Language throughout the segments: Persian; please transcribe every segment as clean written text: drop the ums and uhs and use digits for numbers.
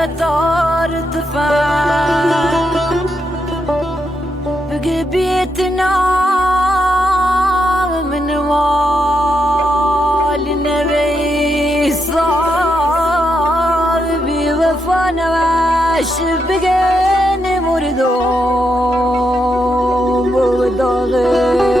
قطار تفهم بقي بيتنا من وال النبي صار بوفانا واش بقيني مردوم وداغي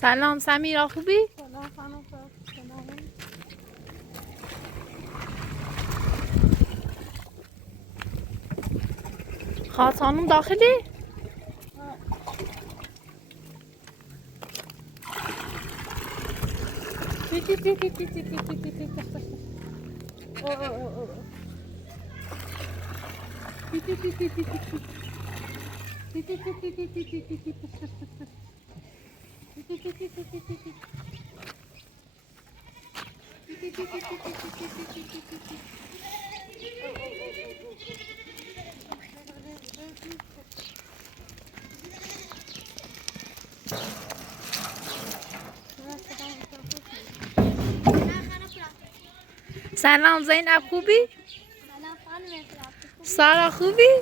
سلام سمیرا خوبی؟ سلام خانم سلام. خاتانون داخلی؟ سلام زینب خوبی؟ سلام خانم سارا خوبی؟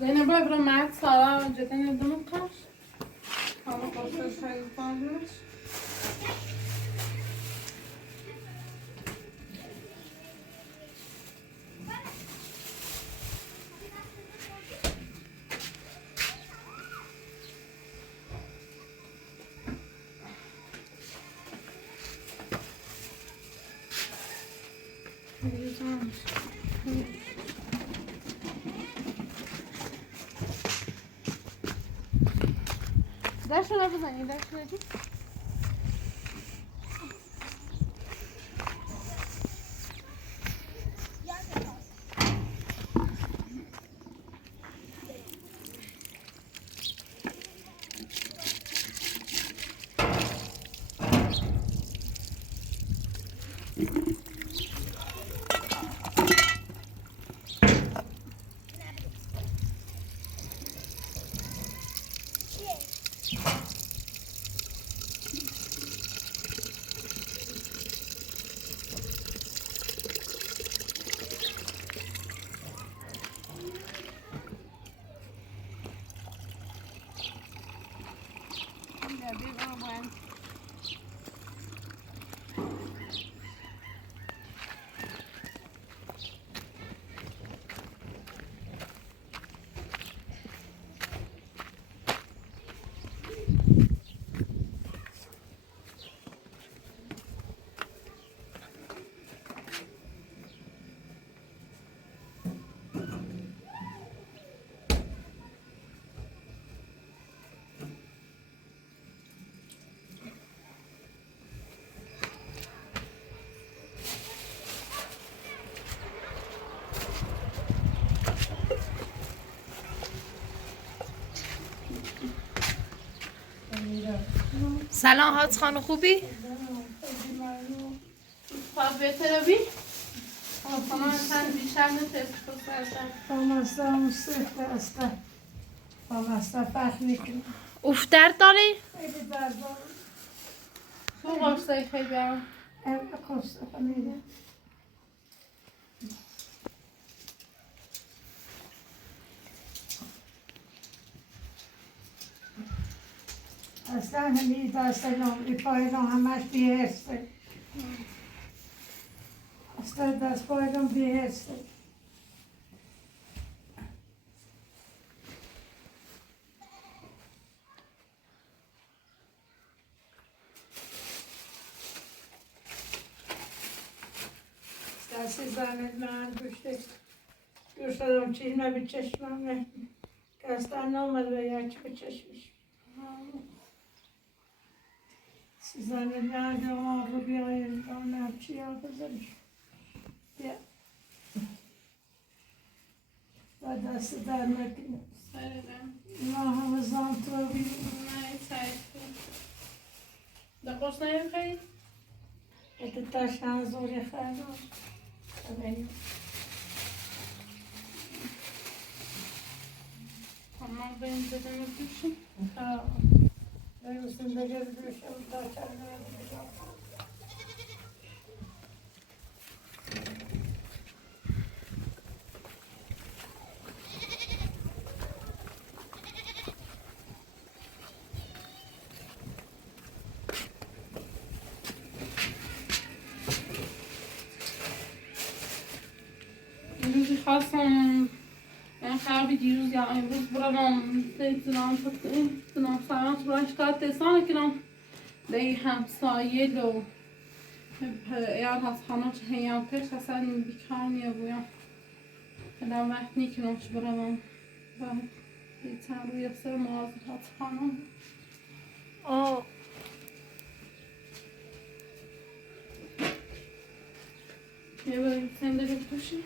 زينب برا معك سارة جاتني دمقش خلاص خلاص هاي الفارش داشت رو بزنی داشت رو سلام حاج خانم خوبی؟ خواهد بهتره بی؟ خانم اصلا بیشتر نتست بسرد Olmazsa mustafa olmazsa fark میکنه. اوف درد داری؟ خیلی درد تو قرصه خیلی بیارم ev kosta میده. اصلا همین دستم ای پایرم همش بیهسته. اصلا دست پایرم بیهسته. دستی زنت من گوش دادم چیزمه به چشمم نه کستن نامد به یکی به چشمش زنت من آقا بیاین دانم چی ها بزنش بیا و دست در نکنه ما همه زن تو رو بیم نه سعی ده قرص نیم خیلی؟ ات تشنه زوری خیلی خانم بین بدم دوشم نمیستم بگر دوشم تا چند دوشم روزی خواستم من خرابی دیروز یا امروز برام زنان سران تو رایش کار تسانه کنم به همسایه لو ایال هست خانم چه هیام پیش اصلا بیکار نیه بویم الان وقت نیکنم چه برام باید چند روی سر موازه هست خانم آه یه بریم سنده بکشی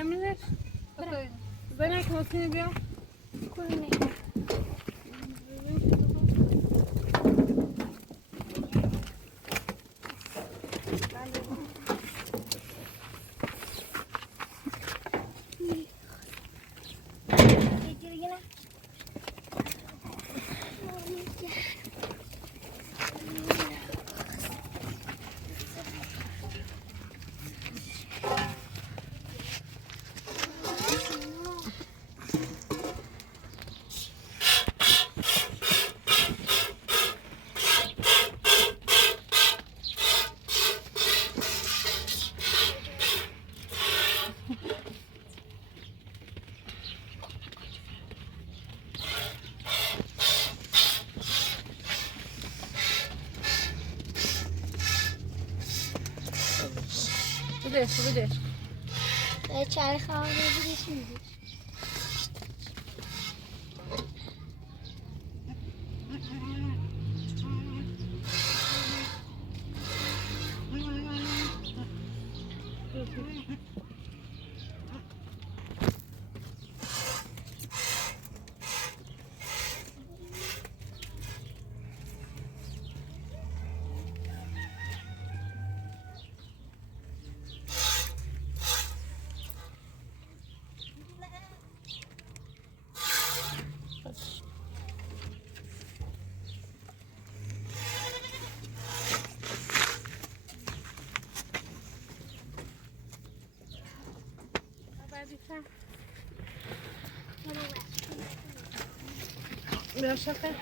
Emir, ben ekmeğini bir بده چای خواه بگیرش میدیش بیا شکر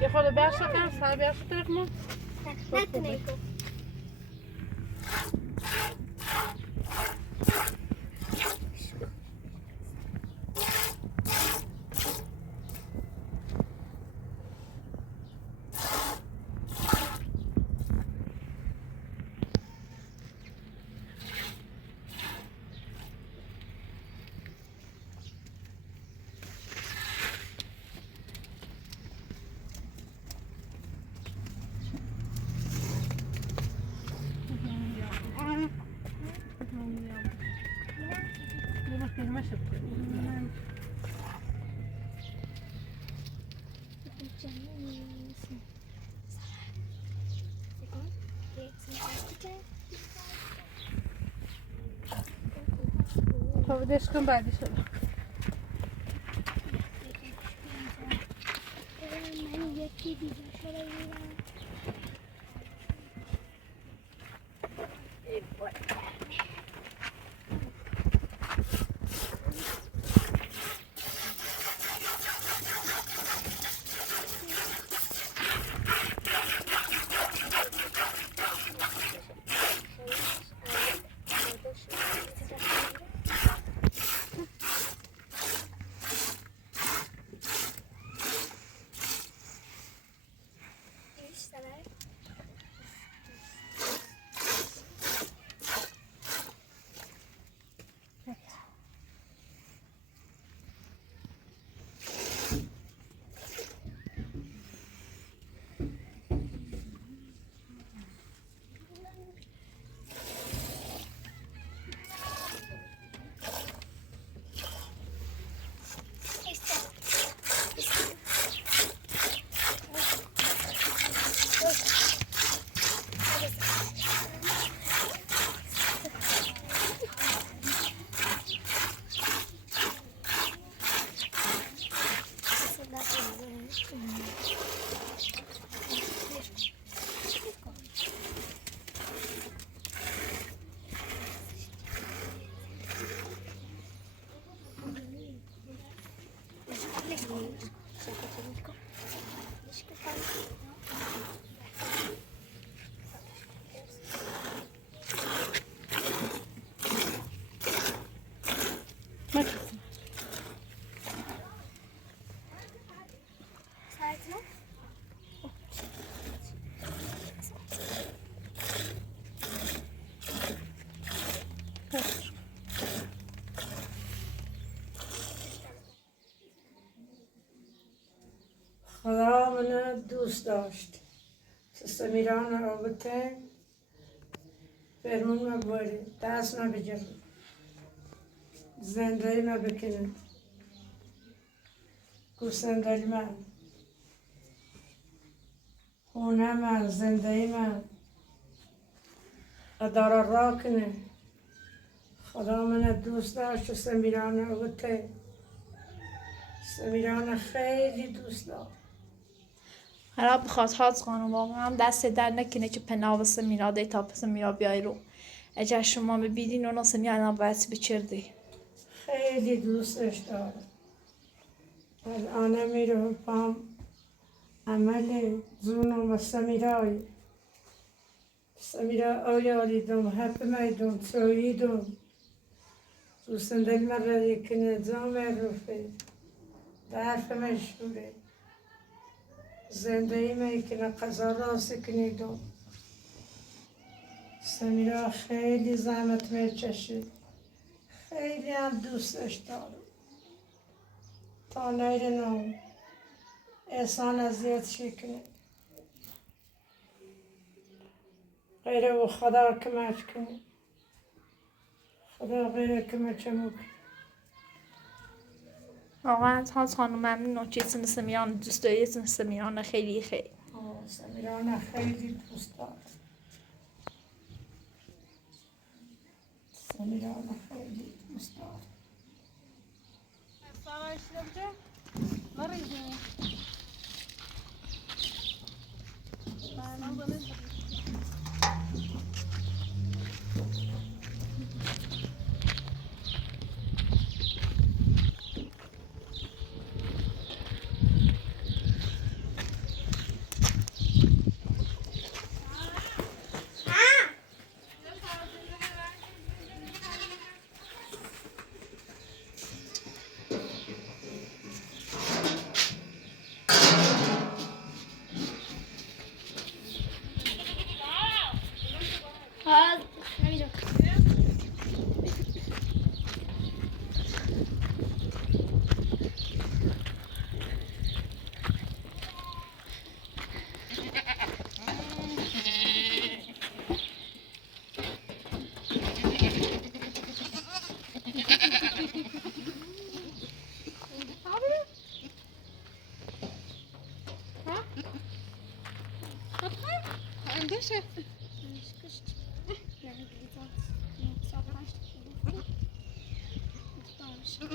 یه خورده بیا شکر سر بیا شکر ما نکنه خب بدش کن بعدی شد من یکی دیگه شده میرم خدا منو دوست داشت سمیران رابطه فرمون ما باری دست ما بجر زندگی ما بکنه گوسنداری من خونه من زندگی من اداره را کنه خدا منو دوست داشت سمیران رابطه سمیران خیلی دوست داشت خراب بخواد حاضر خانم واقعا هم دست در نکنه که پناه سمیرا دی تا سمیرا بیای رو اگر شما ببینین اونا سمیرا باید بچرده خیلی دوستش دارم از آن میره پام عمل زونم و سمیرای سمیرا آیالیدم هپ میدم سویدم تو صندل مرا یک نظام روفه درف مشهوره زندگی میکنه قضا راست کنیدم سمیرا خیلی زحمت میچشه خیلی هم دوستش دارم تا نیرنم احسان اذیت شکنه غیر او خدا کمک کنه خدا غیر کمکمو کنه واقعا از خانم ممنون چیزی سمیان دوست داری سمیان خیلی خیلی سمیرا نه خیلی دوست دارم سمیرا نه خیلی دوست دارم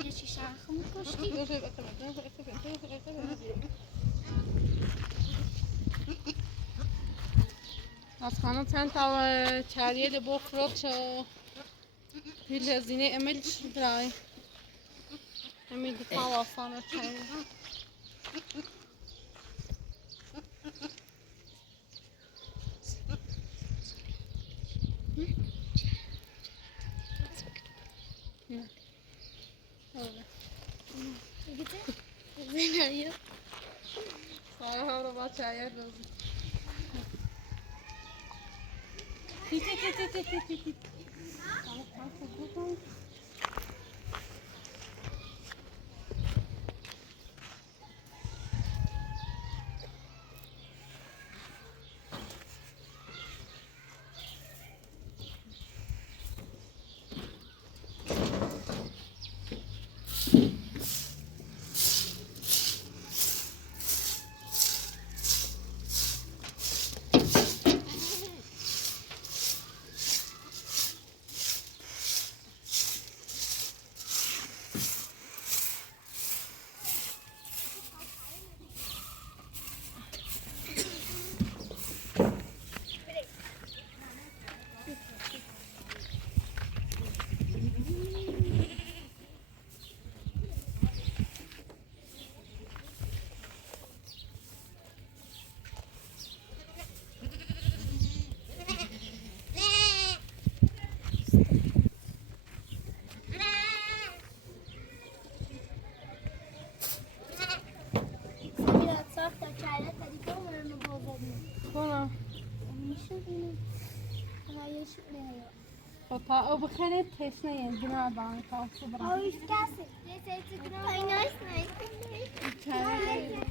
یه چی شرخ میکشتی از خانم چند تا چریل با فروت و پیل هزینه امیل برای امیل دفاع آسان چریل Gdzie? Znaju. سارا رو با چایر روزی Samira صاف تا چاله تری که عمرم رو بازدیم کنم میشه بینیم همایش نیا خب تا او بخیره تشنه یم بنا دانی تا صبر آویش کسی دیسه چیکار ایناش نیست چریل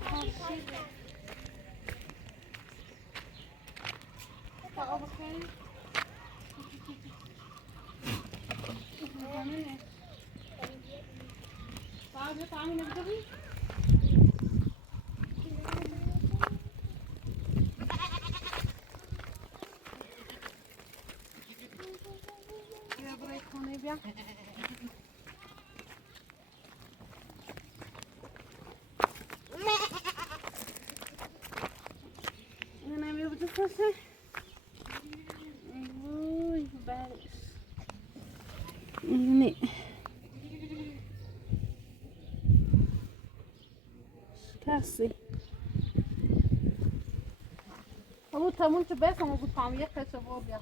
تا او بخیره تعال تعال نبدأ خونه بیا نه بیا بده فسه وای بارش نه کسی اما تمون چه بسم از پام یک کشه با بیا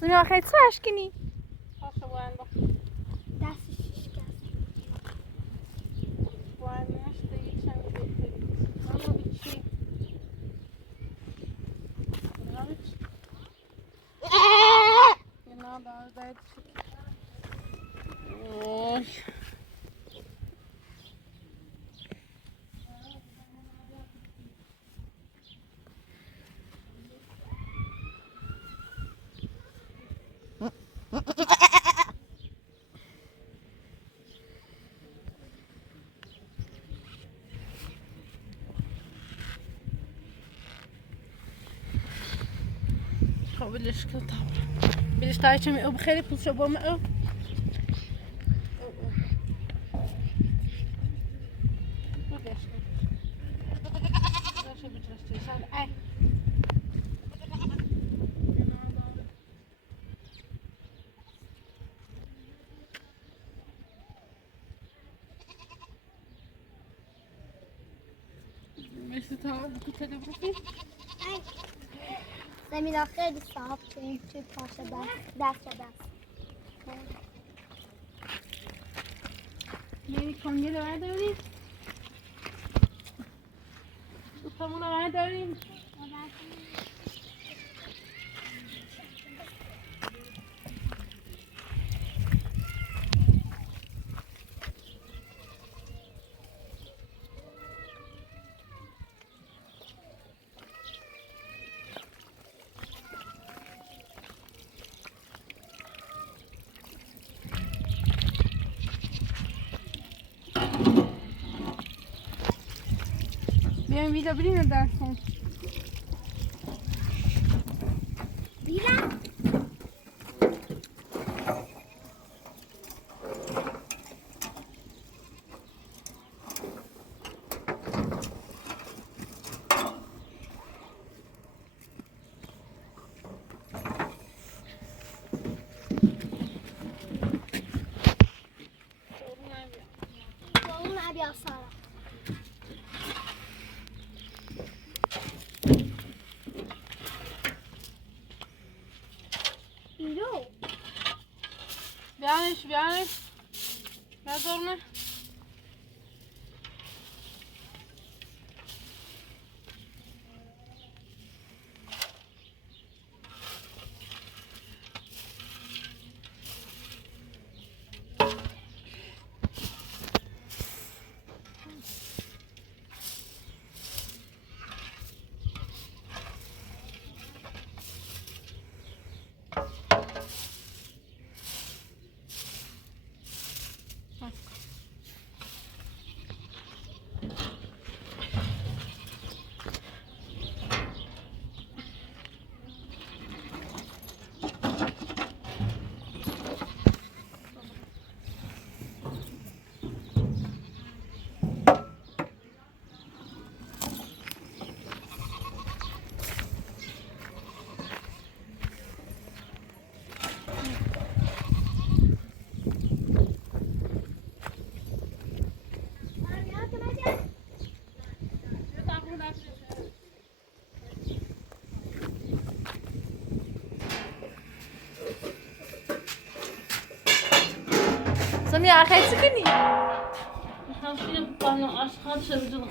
سمیا خیلی تو اشکنی باشه باید دستش شکست. باید نشته یه چند بهتری اما بیچی یه نادار باید بلش كده طبعا بلش تعيش من أبو خالد كل شباب ما أبو بلش بلش بلش أي ماشي تعال كنت تلبسي سمیرا خیلی صاحب توی پاشه دست به دست. میری کنگه رو برداریم دوستمون رو برداریم بیایم ویدا بریم درسون بیرم اون ابیا سارا بیرو بیانش نظرونه سمیا خیلی سکنی خمسين بقنا أشخاص شبدوا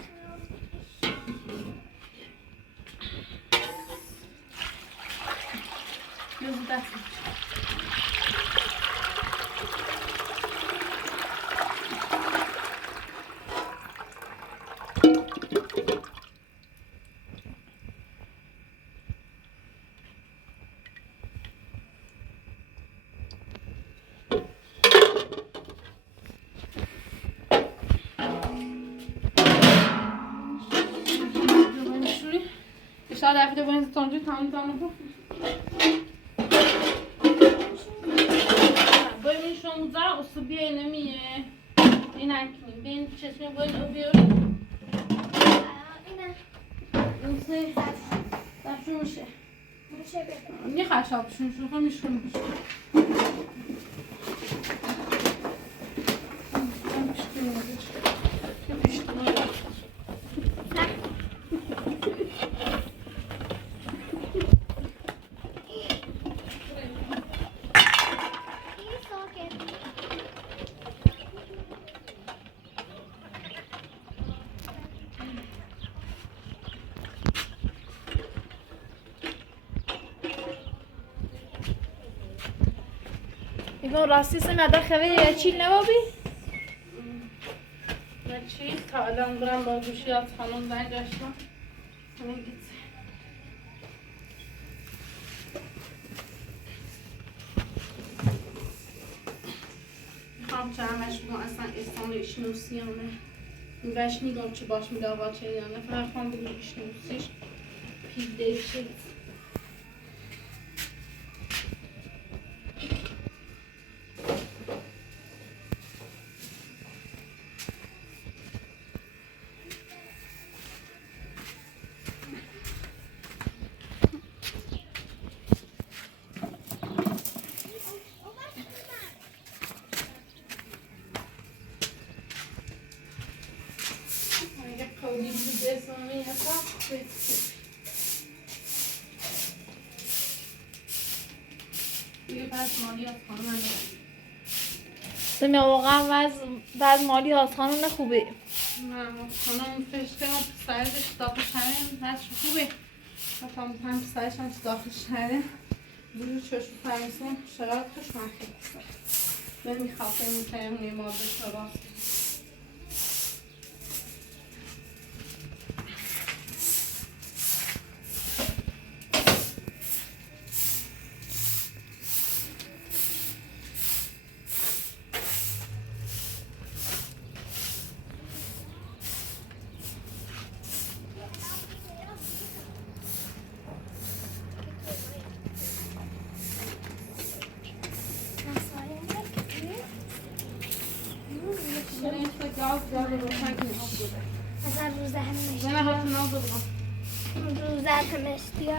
جز دست Deixar a vida bem tão de tão tão. ببین شما در اصوبیه نمیه این نکنیم بین چشم باید رو بیاری این سه دفشون میشه یه خشابشون شوخه میشون میشه ایگون راستی سمه خبری یا چیل نبابی؟ نه چی؟ تا الان برم با گوشی از خانم زنگ داشتم همین گیت میخوام چه همش بگم اصلا احسان رو اشنوسی همه میگوش میگم چه باش میداوا چه یعنی فقط خواهم بگم اشنوسیش پیده شد سمی واقعا بعض مالی آسانون خوبه نه خانم فش کنم سایزش داخل شرم هست خوبه حتی هم سایزش هم داخل شرم دور چشم فرمیسون شرایط خوش مخیل است نمیخواه میتونیم نیمار بشه راست مثلا روزه همش نه حتی نازو روزه همش بیا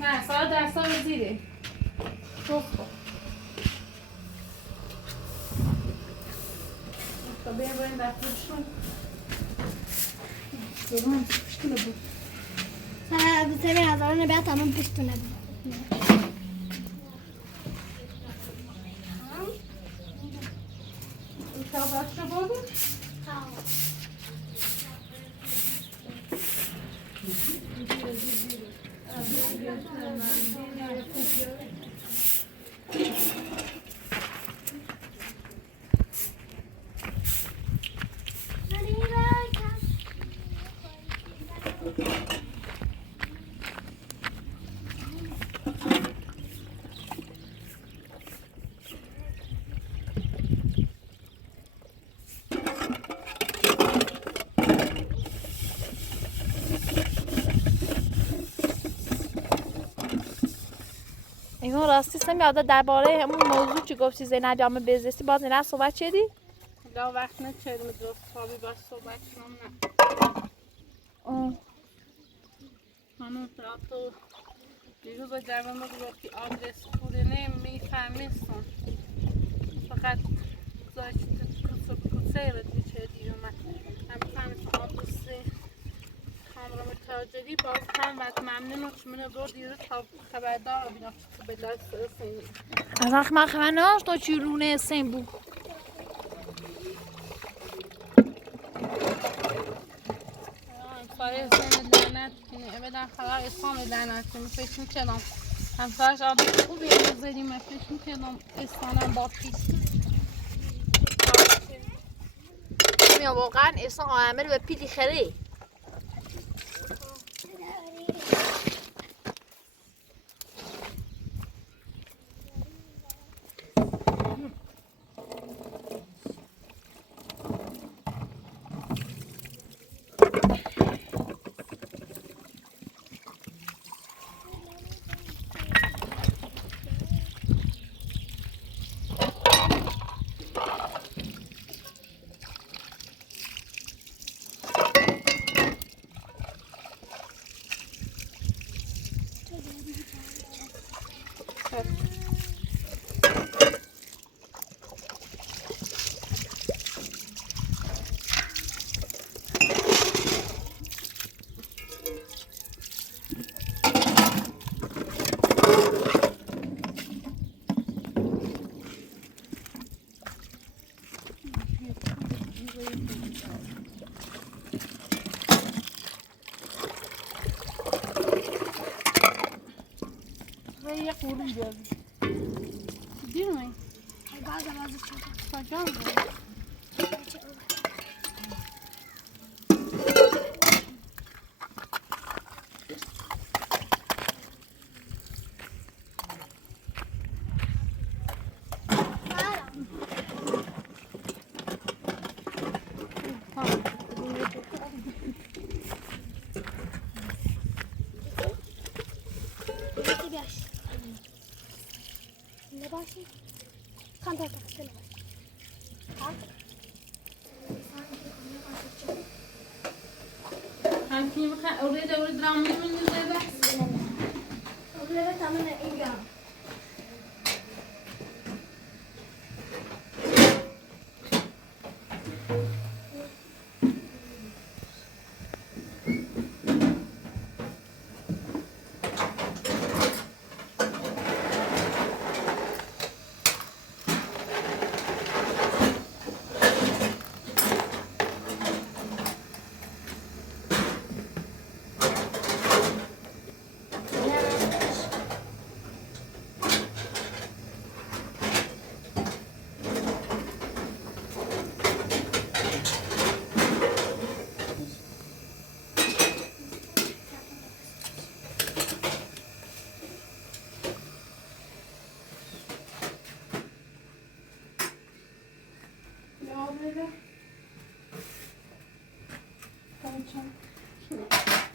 نه ساعت دستا رو زیره خوب تا بیم باید دفترشون درون پشتونه بود سمی هزاران بیاد تمام پشتونه بود تا بچه بودی؟ ایگون راستی سمی آده درباره همون موضوع چی گفتی زینب جامعه بزرستی باز نه صحبت چیدی؟ لا وقت نچرم درست خوابی باش صحبت کنم نه خانم تو دیروز جوان ما گفتی آدرس خوده میفهمیستم فقط زایت کسه رو چه دیر اومد هم فهمیستم آدرس کامرا متاجری باز هم وقت ممنون چمونه برد دیروز خبردار رو بینا که به دست سینی از وقت من خبر نهاش تو چی رونه سیم بود برای احسان لعنت کنی ابدا خبر احسان لعنت کنی فکر میکردم همسرش آدم خوبی بذاری من فکر میکردم احسانم با پیست میام واقعا احسان عامر به پیلی خری یه قوری بیاری دیر می؟ بعضا کجا بود؟ Nebasi? Kan tak tak همچنین بخواه اورید درامون من نزده بحث Öyle tamam iyi ya.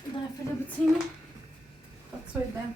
Därför det betingar att så är det.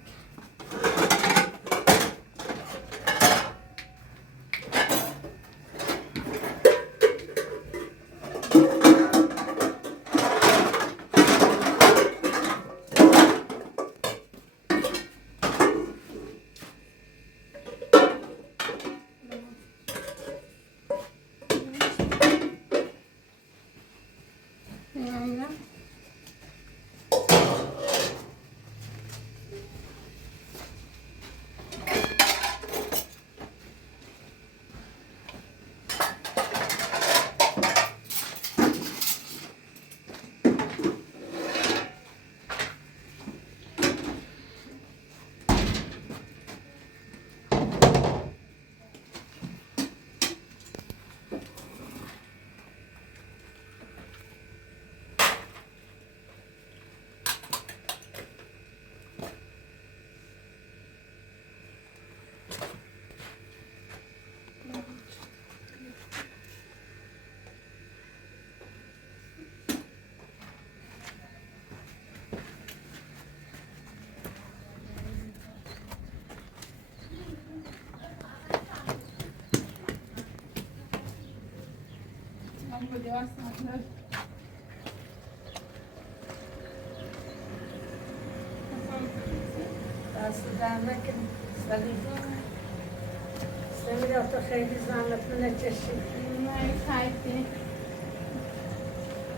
دست در نکن ولی سمیرا تو خیلی زحمت نکشید Nej, tajt.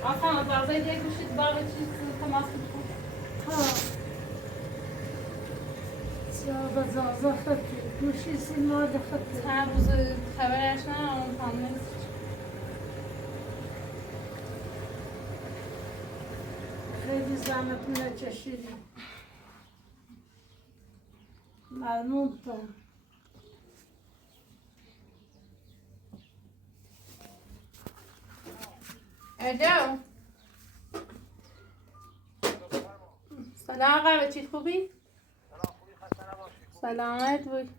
Ja, fan vad bra. Det går shit bara på masken. ها زیاده زازه خطی گوشی سیماده خطی هر روز خبرش ندارم خانه خیلی زحمت نکشیدی. ممنون تو. ادو سلام آقا چی خوبی؟ سلامت بود.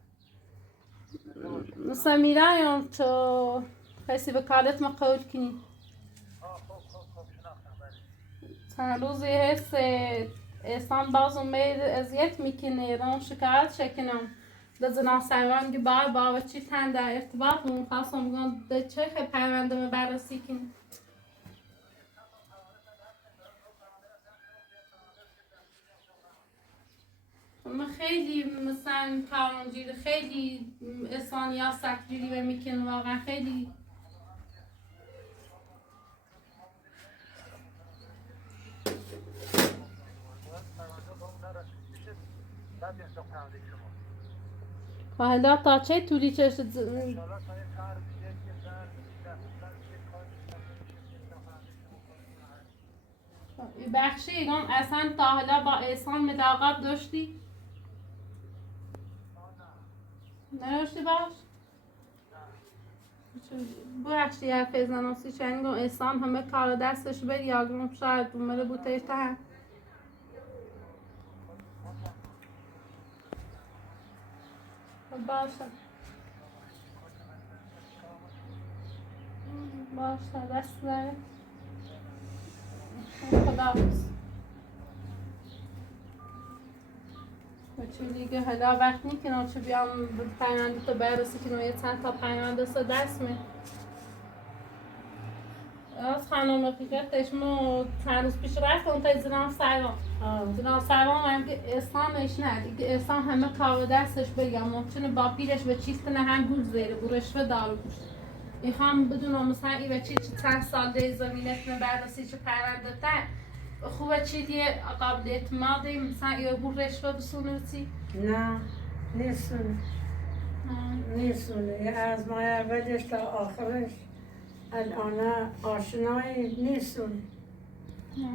سمیرا یون تو خیلی به کارت ما قول کنی. چند روزی هست احسان باز اومد اذیت میکنه رون شکایت شکنم دزنا سوان دی با چی تن در ارتباط مون خواستم بگم ده چه خیلی پیوندم بررسی کنی. من خیلی مثلا کارونجوری خیلی احسان یا سختگیری و میکنه واقعا خیلی حالا تا چه طولی چشت بخشی ایران اصلا تا حالا با احسان ملاقات داشتی؟ نداشتی باش؟ بخشی حرف ازنم سی چنگم احسان همه کار دستش بری آگرم شاید اومده بوده اشتهم باشه باشه دست داره خدا حافظ چون دیگه حالا وقت نیکنم چه بیام پیمنده تو بررسی کنم یه چند تا پیمنده سه دست می از خانم حقیقتش ما چند روز پیش رفتم تا زنان سروان هم که احسانش نه دیگه احسان همه کار دستش بگم ممکنه با پیرش به چیست نه هم گوش زیره برشوه دارو گوش میخوام بدونم مثلا ای به چی چند سال ده زمینت بررسی چه پرنده تر خوبه چی دیگه قابل اعتماده مثلا ای بور رشوه بسونوتی؟ نه نیستونه از ماه اولش تا آخرش الان آشنایی نیستونه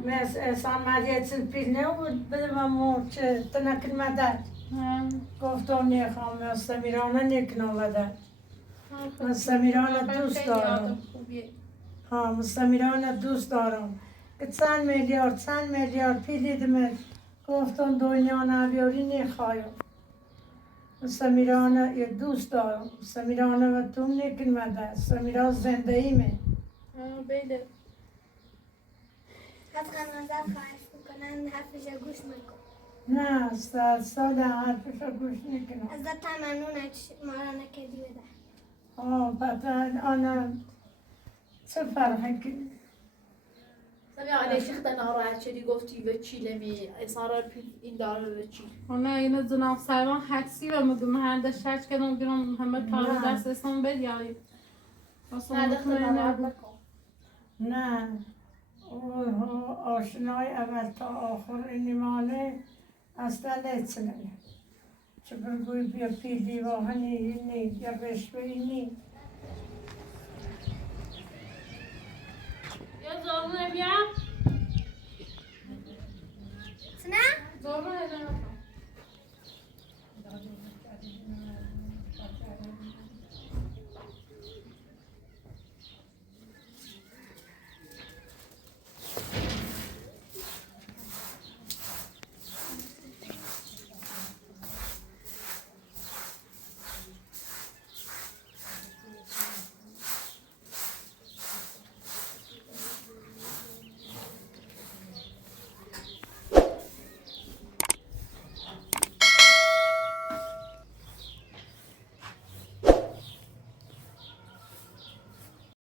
مثل احسان مدیتون پیش نبود بده من چه تنکل مدد گفتم نخوام من سمیرانه نکنم مدد من سمیرانه دوست دارم من سمیرانه دوست دارم که چند میلیارد پیلیدم گفتم دنیا نبیاری نخوایم سمیرانه یه دوست دارم سمیرانه و تو نکن مده سمیرا زنده ایمه بیده از خانواده خواهش میکنن حرفش گوش میکن نه سال حرفش گوش نکنم از دتا ممنونش ما را نکردی بده پتن آنه چه فرقی کنی سمی آنه شیخت ناراحت شدی گفتی به چی لمی احسان را این داره به چی نه این زنان سروان حدسی و مگه مهندس شرچ کنم بیرون همه کار دست احسان بدیایی نه آشنای اول تا آخر اینمانه اصلا نتنه چه بگوی بیا پیلی واهنی اینی یا رشوه اینی یا زارونه بیا سنه